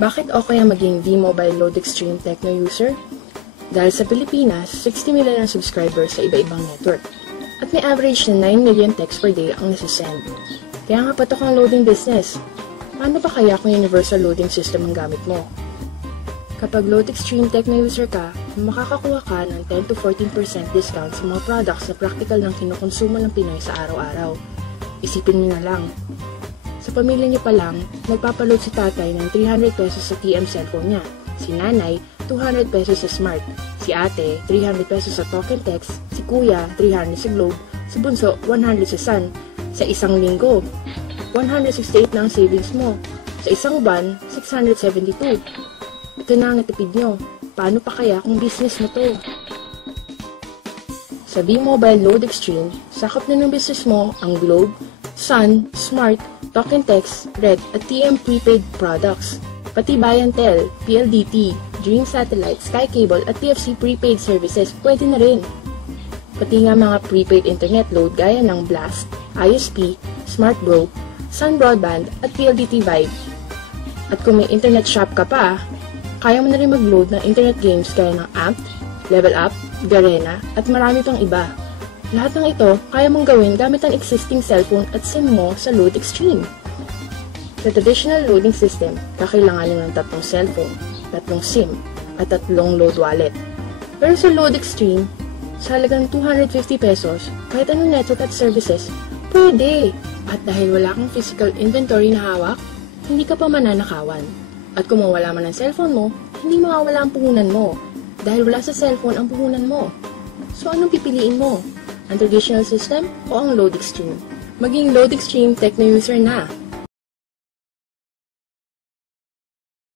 Bakit okay ang maging V-Mobile Load Extreme Techno user? Dahil sa Pilipinas, 60 million ang subscribers sa iba-ibang network. At may average na 9 million texts per day ang nasasend. Kaya nga patok ang loading business. Paano ba kaya kung universal loading system ang gamit mo? Kapag Load Extreme Techno user ka, makakakuha ka ng 10 to 14% discount sa mga products na practical ng kinukonsumo ng Pinoy sa araw-araw. Isipin niyo na lang. Sa pamilya niyo pa lang, nagpapaload si tatay ng 300 pesos sa TM cellphone niya. Si nanay, 200 pesos sa Smart. Si ate, 300 pesos sa Talk and Text. Si kuya, 300 sa Globe. Si bunso, 100 sa Sun. Sa isang linggo, 168 na ang savings mo. Sa isang buwan, 672. Ito na ang natipid nyo. Paano pa kaya kung business mo to? Sa V-Mobile Load Extreme, sakop na ng business mo ang Globe, Sun, Smart, Talk and Text, Red at TM prepaid products. Pati Bayantel, PLDT, Dream Satellite, Sky Cable at TFC prepaid services pwede na rin. Pati nga mga prepaid internet load gaya ng Blast, ISP, SmartBro, Sun Broadband at PLDT Vibe. At kung may internet shop ka pa, kaya mo na rin mag-load ng internet games gaya ng Amped, Level Up, Garena at marami pang iba. Lahat ng ito, kaya mong gawin gamit ang existing cellphone at SIM mo sa Load Extreme. Sa traditional loading system, kakailanganin ng 3 cellphone, 3 SIM, at 3 load wallet. Pero sa Load Extreme, sa halagang 250 pesos, kahit anong network at services, pwede! At dahil wala kang physical inventory na hawak, hindi ka pa mananakawan. At kung mawala man ang cellphone mo, hindi mawawala ang puhunan mo, dahil wala sa cellphone ang puhunan mo. So anong pipiliin mo? Ang traditional system o ang Load Extreme? Maging Load Extreme Techno user na!